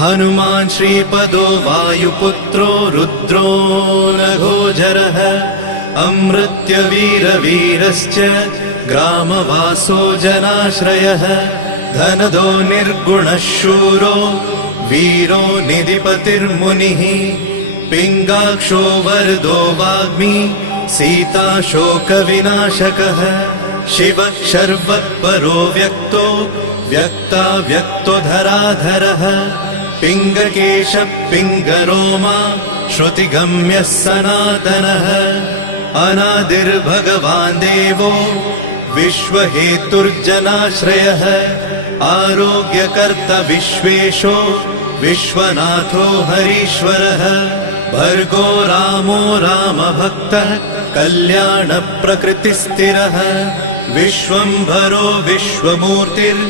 हनुमान् श्रीपदो वायुपुत्रो रुद्रो नघोजरः अमृत्यवीरवीरश्च ग्रामवासो जनाश्रयः धनदो निर्गुणः शूरो वीरो निधिपतिर्मुनिः पिङ्गाक्षो वरदो वाग्मी सीताशोकविनाशकः शिवः शर्वत्परो व्यक्तो व्यक्तो धराधरः पिङ्गकेशः पिङ्गरोमा श्रुतिगम्यः सनातनः अनादिर्भगवान् देवो विश्वहेतुर्जनाश्रयः आरोग्यकर्ता विश्वेशो विश्वनाथो हरीश्वरः भर्गो रामो रामभक्तः कल्याणप्रकृतिस्थिरः विश्वम्भरो विश्वमूर्तिर्